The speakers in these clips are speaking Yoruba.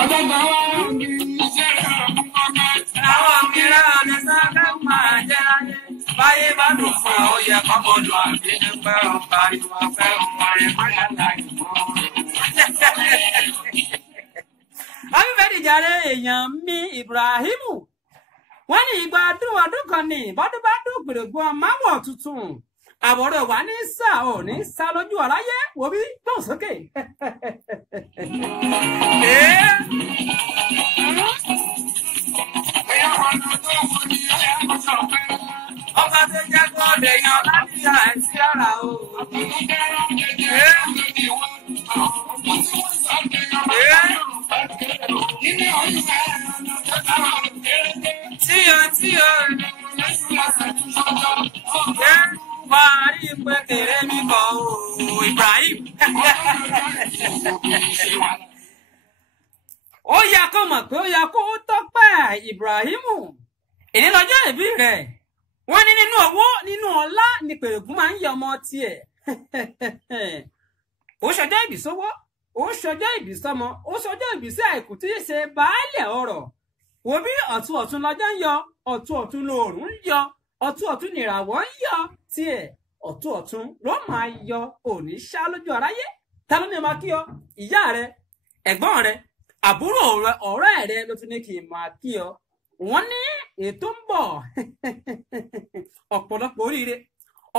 ọjọ́ kan wá ní ìṣẹ̀lẹ̀ àwọn mìíràn ní sáfẹ́ máa jẹ́ láyé báyé bá dùn fún ọ yẹ kọ́kọ́dọ̀ àbí ẹgbẹ́ ọba ìwà fẹ́ ọmọrin máyà láì mọ́. Abíbẹ́dì jàre èèyàn mi Ibrahimu wọ́n ní ìgbà ọdún kan ní bọ́dún bá dùn gbèrègbè máwọ̀ tuntun àbọ̀rọ̀ wà ní sá ò ní sá lójú ọ̀ráyé wò bí gbọ́n sókè. Ọba tó jẹ́ kó lè yan láti àìsí ara o. Tíyọ̀ parí pé kéré mi kọ́ o Ibrahim. Ó yá kó mọ̀ pé ó yá kó tọ́pẹ́ Ibrahimu. Èyí lọ́jọ́ ìbí rẹ̀. Wọ́n ní nínú owó nínú ọlá ni pèrègùn máa ń yọ ọmọ tiẹ̀. Ó ṣọjọ́ ìbí sówó, ó ṣọjọ́ ìbí sọ́mọ, ó ṣọjọ́ ìbí sí àìkú tí í ṣe baálẹ̀ ọrọ̀. Wo bí ọ̀tún lọ́jọ́ ń yọ, ọ̀tún lòòrùn ń yọ, ọ̀tún nìràwọ̀ ń yọ tiẹ̀. Ọ̀tún ló máa yọ òní ṣá lójú aráyé. Ta ló ní máa kí ọ? Ìyá rẹ, ẹ̀gbọ́n rẹ, àbúrò rẹ, ọ̀rẹ́ rẹ ló tún ní kí n máa kí ọ. Wọ́n ní ètò ń bọ̀ ọ̀pọ̀lọpọ̀ oríire,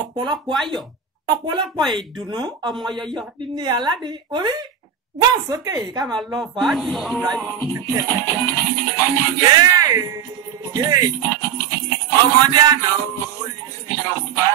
ọ̀pọ̀lọpọ̀ ayọ̀, ọ̀pọ̀lọpọ̀ ìdùnnú ọmọ yọyọ ní aládé orí gbọ́n sókè ká máa lọ fàájì ọmọdé àná Yorùbá